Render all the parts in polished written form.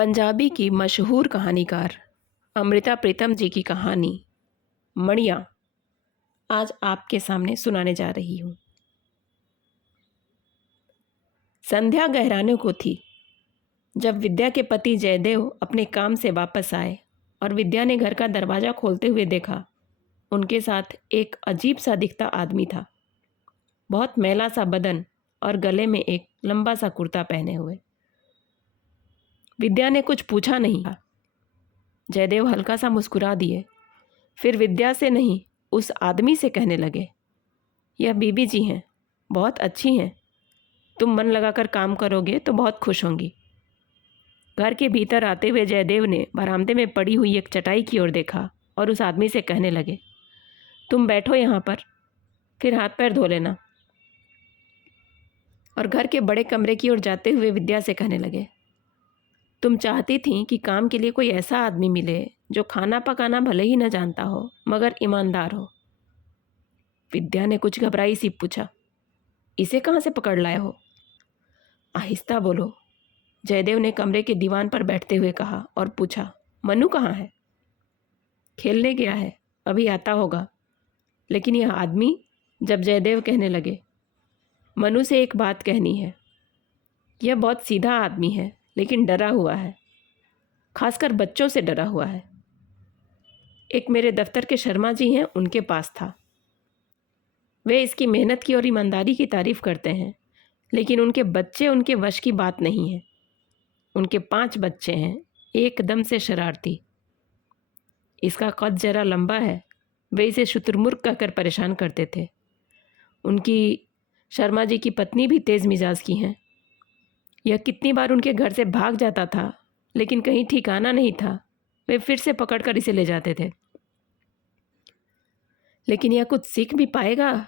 पंजाबी की मशहूर कहानीकार अमृता प्रीतम जी की कहानी मणिया आज आपके सामने सुनाने जा रही हूँ। संध्या गहराने को थी जब विद्या के पति जयदेव अपने काम से वापस आए और विद्या ने घर का दरवाज़ा खोलते हुए देखा। उनके साथ एक अजीब सा दिखता आदमी था, बहुत मैला सा बदन और गले में एक लंबा सा कुर्ता पहने हुए। विद्या ने कुछ पूछा नहीं। जयदेव हल्का सा मुस्कुरा दिए, फिर विद्या से नहीं उस आदमी से कहने लगे, यह बीबी जी हैं, बहुत अच्छी हैं, तुम मन लगाकर काम करोगे तो बहुत खुश होंगी। घर के भीतर आते हुए जयदेव ने बरामदे में पड़ी हुई एक चटाई की ओर देखा और उस आदमी से कहने लगे, तुम बैठो यहाँ पर, फिर हाथ पैर धो लेना। और घर के बड़े कमरे की ओर जाते हुए विद्या से कहने लगे, तुम चाहती थी कि काम के लिए कोई ऐसा आदमी मिले जो खाना पकाना भले ही न जानता हो मगर ईमानदार हो। विद्या ने कुछ घबराई सी पूछा, इसे कहाँ से पकड़ लाए हो? आहिस्ता बोलो, जयदेव ने कमरे के दीवान पर बैठते हुए कहा और पूछा, मनु कहाँ है? खेलने गया है, अभी आता होगा। लेकिन यह आदमी जब जयदेव कहने लगे, मनु से एक बात कहनी है। यह बहुत सीधा आदमी है लेकिन डरा हुआ है, खासकर बच्चों से डरा हुआ है। एक मेरे दफ्तर के शर्मा जी हैं, उनके पास था। वे इसकी मेहनत की और ईमानदारी की तारीफ़ करते हैं, लेकिन उनके बच्चे उनके वश की बात नहीं है। उनके 5 बच्चे हैं, एकदम से शरारती। इसका कद जरा लंबा है, वे इसे शुतुरमुर्ग कहकर परेशान करते थे। उनकी शर्मा जी की पत्नी भी तेज़ मिजाज की हैं। यह कितनी बार उनके घर से भाग जाता था, लेकिन कहीं ठिकाना नहीं था। वे फिर से पकड़कर इसे ले जाते थे। लेकिन यह कुछ सीख भी पाएगा?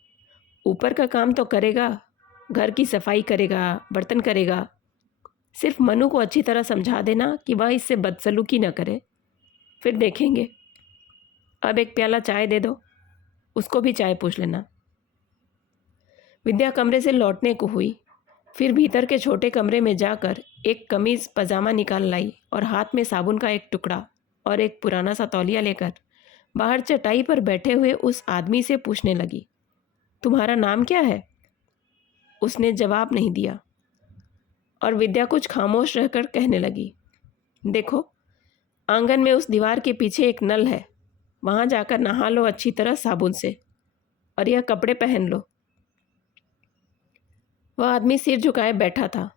ऊपर का काम तो करेगा, घर की सफाई करेगा, बर्तन करेगा। सिर्फ मनु को अच्छी तरह समझा देना कि वह इससे बदसलूकी न करे, फिर देखेंगे। अब एक प्याला चाय दे दो, उसको भी चाय पूछ लेना। विद्या कमरे से लौटने को हुई, फिर भीतर के छोटे कमरे में जाकर एक कमीज़ पजामा निकाल लाई और हाथ में साबुन का एक टुकड़ा और एक पुराना सा तौलिया लेकर बाहर चटाई पर बैठे हुए उस आदमी से पूछने लगी, तुम्हारा नाम क्या है? उसने जवाब नहीं दिया और विद्या कुछ खामोश रहकर कहने लगी, देखो, आंगन में उस दीवार के पीछे एक नल है, वहाँ जाकर नहा लो अच्छी तरह साबुन से और यह कपड़े पहन लो। वह आदमी सिर झुकाए बैठा था।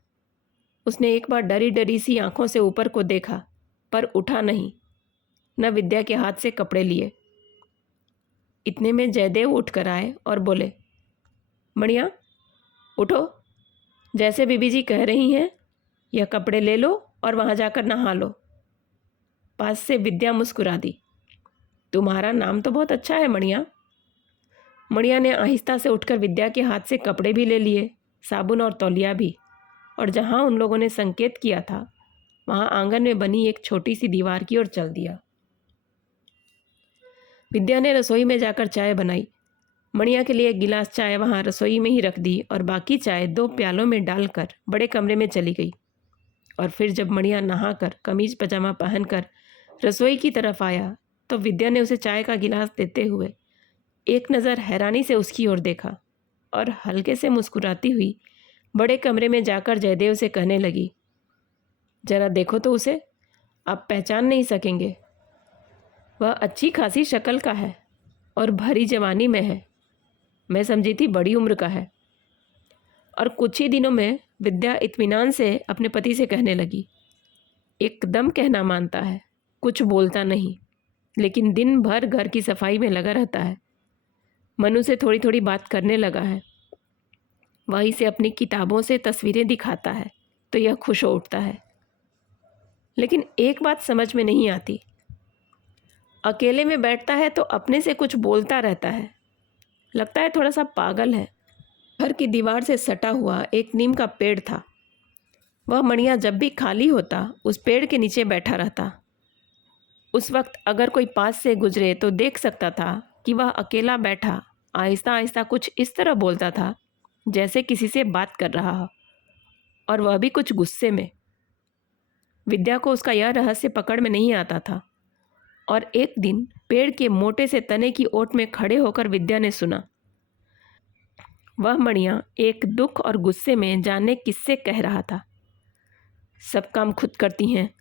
उसने एक बार डरी डरी सी आंखों से ऊपर को देखा, पर उठा नहीं, न विद्या के हाथ से कपड़े लिए। इतने में जयदेव उठकर आए और बोले, मणिया उठो, जैसे बीबी जी कह रही हैं, यह कपड़े ले लो और वहाँ जाकर नहा लो। पास से विद्या मुस्कुरा दी, तुम्हारा नाम तो बहुत अच्छा है मणिया। मणिया ने आहिस्ता से उठकर विद्या के हाथ से कपड़े भी ले लिए, साबुन और तौलिया भी, और जहाँ उन लोगों ने संकेत किया था वहाँ आंगन में बनी एक छोटी सी दीवार की ओर चल दिया। विद्या ने रसोई में जाकर चाय बनाई। मणिया के लिए एक गिलास चाय वहाँ रसोई में ही रख दी और बाकी चाय 2 प्यालों में डालकर बड़े कमरे में चली गई। और फिर जब मणिया नहाकर कमीज पजामा पहनकर रसोई की तरफ आया तो विद्या ने उसे चाय का गिलास देते हुए एक नज़र हैरानी से उसकी ओर देखा और हल्के से मुस्कुराती हुई बड़े कमरे में जाकर जयदेव से कहने लगी, जरा देखो तो उसे, आप पहचान नहीं सकेंगे। वह अच्छी खासी शक्ल का है और भरी जवानी में है। मैं समझी थी बड़ी उम्र का है। और कुछ ही दिनों में विद्या इत्मीनान से अपने पति से कहने लगी, एकदम कहना मानता है, कुछ बोलता नहीं, लेकिन दिन भर घर की सफाई में लगा रहता है। मनु से थोड़ी थोड़ी बात करने लगा है। वह इसे अपनी किताबों से तस्वीरें दिखाता है तो यह खुश हो उठता है। लेकिन एक बात समझ में नहीं आती, अकेले में बैठता है तो अपने से कुछ बोलता रहता है, लगता है थोड़ा सा पागल है। घर की दीवार से सटा हुआ एक नीम का पेड़ था। वह मणिया जब भी खाली होता उस पेड़ के नीचे बैठा रहता। उस वक्त अगर कोई पास से गुजरे तो देख सकता था कि वह अकेला बैठा आहिस्ता आहिस्ता कुछ इस तरह बोलता था जैसे किसी से बात कर रहा हो, और वह भी कुछ गुस्से में। विद्या को उसका यह रहस्य पकड़ में नहीं आता था और एक दिन पेड़ के मोटे से तने की ओट में खड़े होकर विद्या ने सुना। वह मणियाँ एक दुख और गुस्से में जाने किससे कह रहा था। सब काम खुद करती हैं,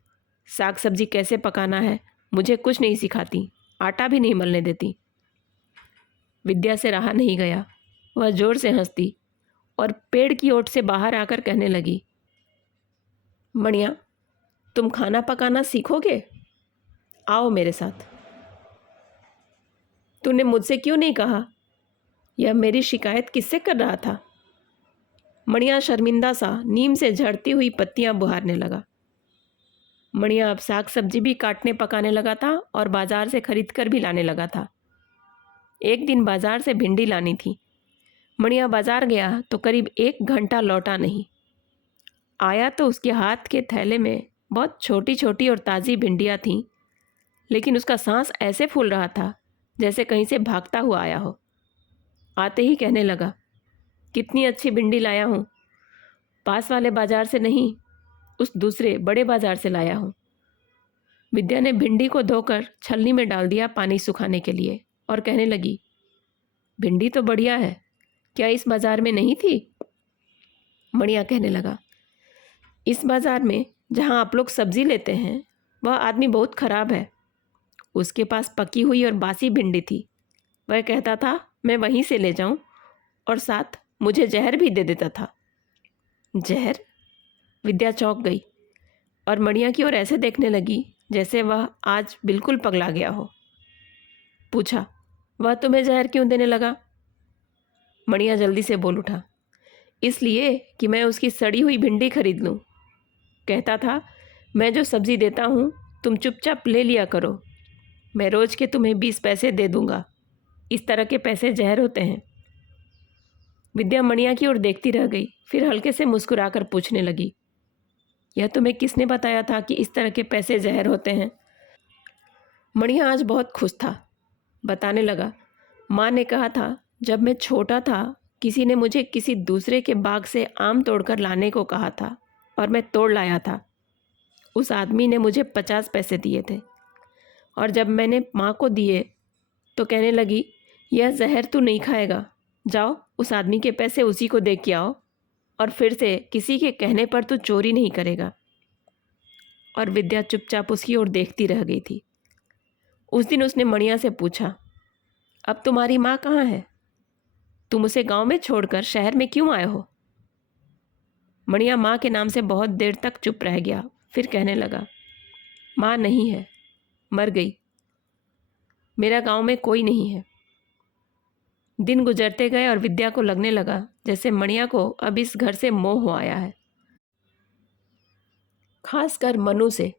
साग सब्जी कैसे पकाना है मुझे कुछ नहीं सिखाती, आटा भी नहीं मलने देती। विद्या से रहा नहीं गया, वह जोर से हंसती और पेड़ की ओट से बाहर आकर कहने लगी, मणियाँ तुम खाना पकाना सीखोगे? आओ मेरे साथ। तूने मुझसे क्यों नहीं कहा? यह मेरी शिकायत किससे कर रहा था? मणियाँ शर्मिंदा सा नीम से झड़ती हुई पत्तियां बुहारने लगा। मणियाँ अब साग सब्जी भी काटने पकाने लगा था और बाजार से खरीद कर भी लाने लगा था। एक दिन बाजार से भिंडी लानी थी। मणियाँ बाजार गया तो करीब 1 घंटा लौटा नहीं। आया तो उसके हाथ के थैले में बहुत छोटी छोटी और ताज़ी भिंडियाँ थीं, लेकिन उसका सांस ऐसे फूल रहा था जैसे कहीं से भागता हुआ आया हो। आते ही कहने लगा, कितनी अच्छी भिंडी लाया हूँ, पास वाले बाजार से नहीं, उस दूसरे बड़े बाजार से लाया हूँ। विद्या ने भिंडी को धोकर छलनी में डाल दिया पानी सुखाने के लिए और कहने लगी, भिंडी तो बढ़िया है, क्या इस बाजार में नहीं थी? मणियाँ कहने लगा, इस बाजार में जहाँ आप लोग सब्जी लेते हैं वह आदमी बहुत खराब है। उसके पास पकी हुई और बासी भिंडी थी। वह कहता था मैं वहीं से ले जाऊं और साथ मुझे जहर भी दे देता था। जहर? विद्या चौंक गई और मणियाँ की ओर ऐसे देखने लगी जैसे वह आज बिल्कुल पगला गया हो। पूछा, वह तुम्हें जहर क्यों देने लगा? मणियाँ जल्दी से बोल उठा, इसलिए कि मैं उसकी सड़ी हुई भिंडी खरीद लूँ। कहता था मैं जो सब्ज़ी देता हूँ तुम चुपचाप ले लिया करो, मैं रोज़ के तुम्हें 20 पैसे दे दूँगा। इस तरह के पैसे जहर होते हैं। विद्या मणियाँ की ओर देखती रह गई, फिर हल्के से मुस्कुराकर पूछने लगी, यह तुम्हें किसने बताया था कि इस तरह के पैसे जहर होते हैं? मणियाँ आज बहुत खुश था। बताने लगा, माँ ने कहा था जब मैं छोटा था किसी ने मुझे किसी दूसरे के बाग से आम तोड़कर लाने को कहा था और मैं तोड़ लाया था। उस आदमी ने मुझे 50 पैसे दिए थे और जब मैंने माँ को दिए तो कहने लगी, यह जहर तू नहीं खाएगा, जाओ उस आदमी के पैसे उसी को दे के आओ और फिर से किसी के कहने पर तू चोरी नहीं करेगा। और विद्या चुपचाप उसकी ओर देखती रह गई थी। उस दिन उसने मणियाँ से पूछा, अब तुम्हारी माँ कहाँ है? तुम उसे गांव में छोड़कर शहर में क्यों आए हो? मणियाँ माँ के नाम से बहुत देर तक चुप रह गया, फिर कहने लगा, माँ नहीं है, मर गई। मेरा गांव में कोई नहीं है। दिन गुजरते गए और विद्या को लगने लगा जैसे मणियाँ को अब इस घर से मोह हो आया है, खासकर मनु से,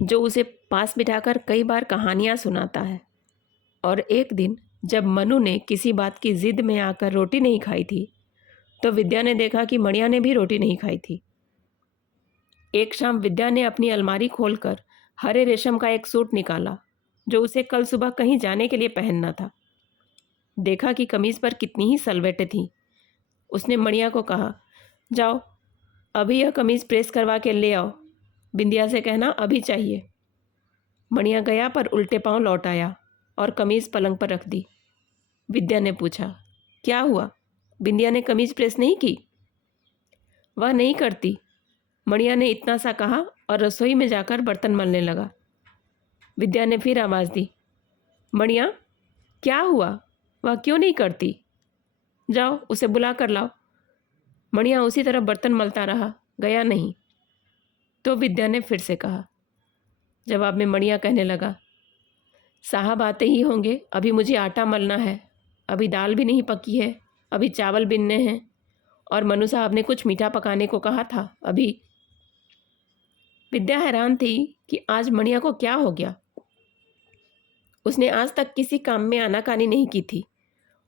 जो उसे पास बिठाकर कई बार कहानियाँ सुनाता है। और एक दिन जब मनु ने किसी बात की जिद में आकर रोटी नहीं खाई थी तो विद्या ने देखा कि मणियाँ ने भी रोटी नहीं खाई थी। एक शाम विद्या ने अपनी अलमारी खोलकर हरे रेशम का एक सूट निकाला जो उसे कल सुबह कहीं जाने के लिए पहनना था। देखा कि कमीज़ पर कितनी ही सलवटें थीं। उसने मणियाँ को कहा, जाओ अभी यह कमीज़ प्रेस करवा के ले आओ, बिंदिया से कहना अभी चाहिए। मणियाँ गया पर उल्टे पांव लौट आया और कमीज़ पलंग पर रख दी। विद्या ने पूछा, क्या हुआ, बिंदिया ने कमीज़ प्रेस नहीं की? वह नहीं करती, मणियाँ ने इतना सा कहा और रसोई में जाकर बर्तन मलने लगा। विद्या ने फिर आवाज़ दी, मणियाँ क्या हुआ, वह क्यों नहीं करती? जाओ उसे बुला कर लाओ। मणियाँ उसी तरह बर्तन मलता रहा, गया नहीं। तो विद्या ने फिर से कहा। जवाब में मणियाँ कहने लगा, साहब आते ही होंगे, अभी मुझे आटा मलना है, अभी दाल भी नहीं पकी है, अभी चावल बिनने हैं और मनु साहब ने कुछ मीठा पकाने को कहा था अभी। विद्या हैरान थी कि आज मणियाँ को क्या हो गया। उसने आज तक किसी काम में आनाकानी नहीं की थी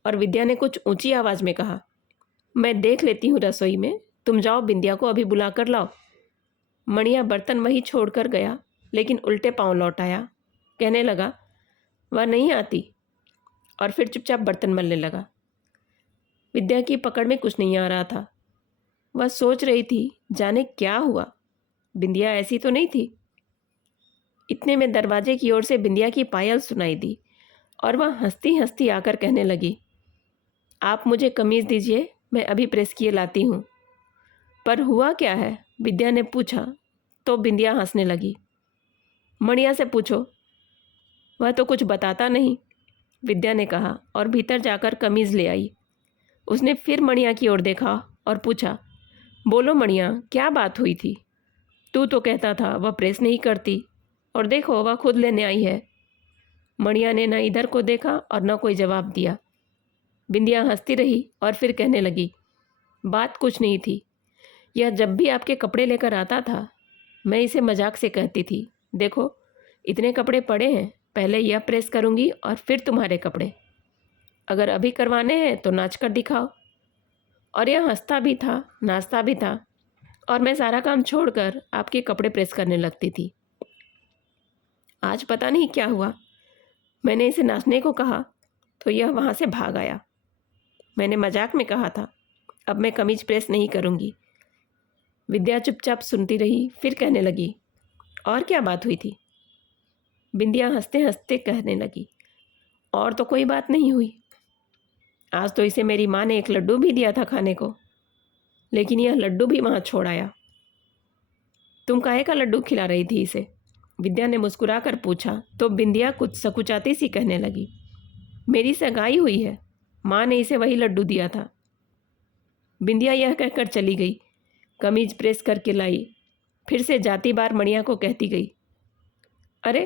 और विद्या ने कुछ ऊंची आवाज़ में कहा, मैं देख लेती हूँ रसोई में, तुम जाओ बिंदिया को अभी बुला कर लाओ। मणियाँ बर्तन वही छोड़कर गया, लेकिन उल्टे पांव लौट आया। कहने लगा, वह नहीं आती, और फिर चुपचाप बर्तन मलने लगा। विद्या की पकड़ में कुछ नहीं आ रहा था। वह सोच रही थी, जाने क्या हुआ, बिंदिया ऐसी तो नहीं थी। इतने में दरवाजे की ओर से बिंदिया की पायल सुनाई दी और वह हंसती हंसती आकर कहने लगी, आप मुझे कमीज़ दीजिए, मैं अभी प्रेस किए लाती हूँ। पर हुआ क्या है? विद्या ने पूछा तो बिंदिया हंसने लगी। मणिया से पूछो, वह तो कुछ बताता नहीं, विद्या ने कहा और भीतर जाकर कमीज़ ले आई। उसने फिर मणिया की ओर देखा और पूछा, बोलो मणिया, क्या बात हुई थी? तू तो कहता था वह प्रेस नहीं करती, और देखो वह खुद लेने आई है। मणिया ने न इधर को देखा और न कोई जवाब दिया। बिंदिया हंसती रही और फिर कहने लगी, बात कुछ नहीं थी। यह जब भी आपके कपड़े लेकर आता था, मैं इसे मजाक से कहती थी, देखो इतने कपड़े पड़े हैं, पहले यह प्रेस करूँगी और फिर तुम्हारे कपड़े। अगर अभी करवाने हैं तो नाच कर दिखाओ। और यह हंसता भी था, नाचता भी था, और मैं सारा काम छोड़कर आपके कपड़े प्रेस करने लगती थी। आज पता नहीं क्या हुआ, मैंने इसे नाचने को कहा तो यह वहाँ से भाग आया। मैंने मजाक में कहा था, अब मैं कमीज प्रेस नहीं करूँगी। विद्या चुपचाप सुनती रही, फिर कहने लगी, और क्या बात हुई थी? बिंदिया हंसते हंसते कहने लगी, और तो कोई बात नहीं हुई। आज तो इसे मेरी माँ ने एक लड्डू भी दिया था खाने को, लेकिन यह लड्डू भी वहाँ छोड़ आया। तुम काहे का लड्डू खिला रही थी इसे? विद्या ने मुस्कुराकर पूछा तो बिंदिया कुछ सकुचाती सी कहने लगी, मेरी सगाई हुई है, माँ ने इसे वही लड्डू दिया था। बिंदिया यह कहकर चली गई, कमीज प्रेस करके लाई, फिर से जाती बार मणिया को कहती गई, अरे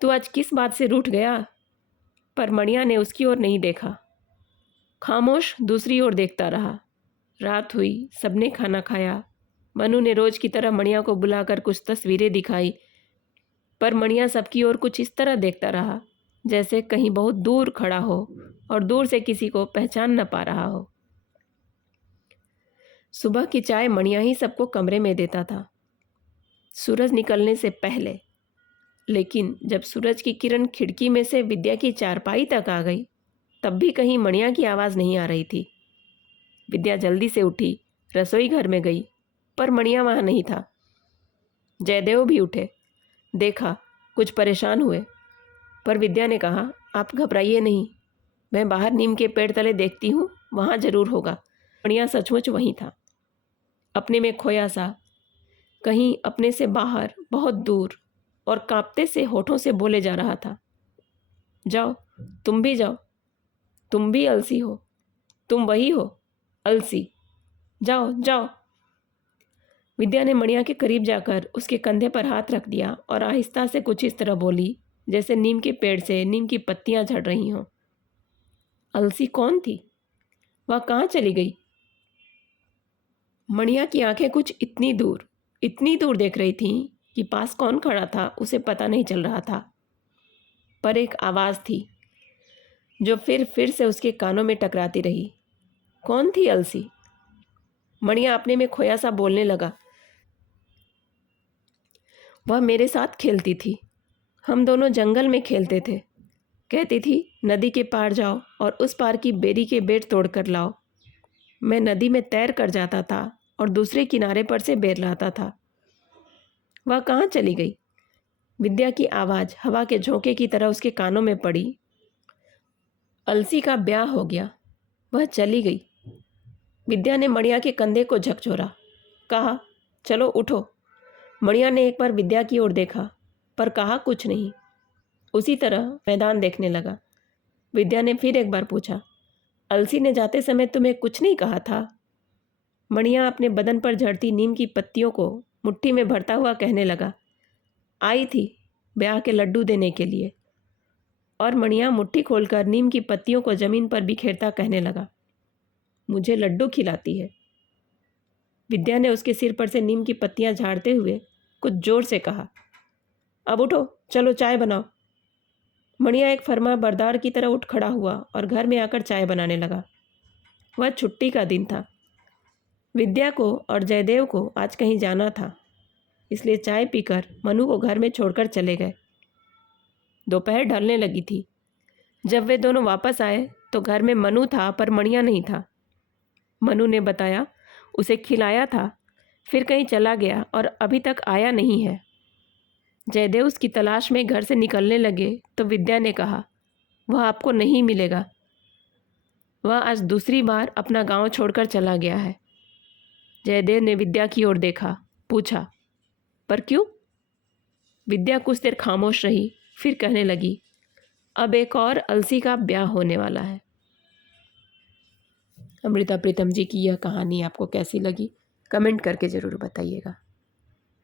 तू आज किस बात से रूठ गया? पर मणिया ने उसकी ओर नहीं देखा, खामोश दूसरी ओर देखता रहा। रात हुई, सबने खाना खाया। मनु ने रोज की तरह मणिया को बुलाकर कुछ तस्वीरें दिखाई, पर मणिया सबकी ओर कुछ इस तरह देखता रहा जैसे कहीं बहुत दूर खड़ा हो और दूर से किसी को पहचान न पा रहा हो। सुबह की चाय मणिया ही सबको कमरे में देता था, सूरज निकलने से पहले। लेकिन जब सूरज की किरण खिड़की में से विद्या की चारपाई तक आ गई, तब भी कहीं मणिया की आवाज़ नहीं आ रही थी। विद्या जल्दी से उठी, रसोई घर में गई, पर मणिया वहाँ नहीं था। जयदेव भी उठे, देखा, कुछ परेशान हुए, पर विद्या ने कहा, आप घबराइए नहीं, मैं बाहर नीम के पेड़ तले देखती हूँ, वहाँ जरूर होगा। मणिया सचमुच वहीं था, अपने में खोया सा, कहीं अपने से बाहर, बहुत दूर, और कांपते से होठों से बोले जा रहा था, जाओ, तुम भी जाओ, तुम भी अलसी हो, तुम वही हो, अलसी, जाओ जाओ। विद्या ने मणिया के करीब जाकर उसके कंधे पर हाथ रख दिया और आहिस्ता से कुछ इस तरह बोली जैसे नीम के पेड़ से नीम की पत्तियां झड़ रही हों। अलसी कौन थी? वह कहाँ चली गई? मणिया की आंखें कुछ इतनी दूर देख रही थीं कि पास कौन खड़ा था उसे पता नहीं चल रहा था। पर एक आवाज़ थी जो फिर से उसके कानों में टकराती रही। कौन थी अलसी? मणिया अपने में खोया सा बोलने लगा, वह मेरे साथ खेलती थी, हम दोनों जंगल में खेलते थे। कहती थी नदी के पार जाओ और उस पार की बेरी के बेर तोड़ कर लाओ। मैं नदी में तैर कर जाता था और दूसरे किनारे पर से बेर लाता था। वह कहाँ चली गई? विद्या की आवाज़ हवा के झोंके की तरह उसके कानों में पड़ी। अलसी का ब्याह हो गया, वह चली गई। विद्या ने मणिया के कंधे को झकझोरा, कहा, चलो उठो। मणिया ने एक बार विद्या की ओर देखा, पर कहा कुछ नहीं। उसी तरह मैदान देखने लगा। विद्या ने फिर एक बार पूछा, अलसी ने जाते समय तुम्हें कुछ नहीं कहा था? मणिया अपने बदन पर झड़ती नीम की पत्तियों को मुट्ठी में भरता हुआ कहने लगा, आई थी ब्याह के लड्डू देने के लिए। और मणिया मुट्ठी खोलकर नीम की पत्तियों को जमीन पर बिखेरता कहने लगा, मुझे लड्डू खिलाती है। विद्या ने उसके सिर पर से नीम की पत्तियां झाड़ते हुए कुछ जोर से कहा, अब उठो, चलो चाय बनाओ। मणिया एक फर्मा बरदार की तरह उठ खड़ा हुआ और घर में आकर चाय बनाने लगा। वह छुट्टी का दिन था। विद्या को और जयदेव को आज कहीं जाना था, इसलिए चाय पीकर मनु को घर में छोड़कर चले गए। दोपहर ढलने लगी थी। जब वे दोनों वापस आए तो घर में मनु था, पर मणिया नहीं था। मनु ने बताया उसे खिलाया था, फिर कहीं चला गया और अभी तक आया नहीं है। जयदेव उसकी तलाश में घर से निकलने लगे तो विद्या ने कहा, वह आपको नहीं मिलेगा। वह आज दूसरी बार अपना गांव छोड़कर चला गया है। जयदेव ने विद्या की ओर देखा, पूछा, पर क्यों? विद्या कुछ देर खामोश रही, फिर कहने लगी, अब एक और अलसी का ब्याह होने वाला है। अमृता प्रीतम जी की यह कहानी आपको कैसी लगी? कमेंट करके ज़रूर बताइएगा।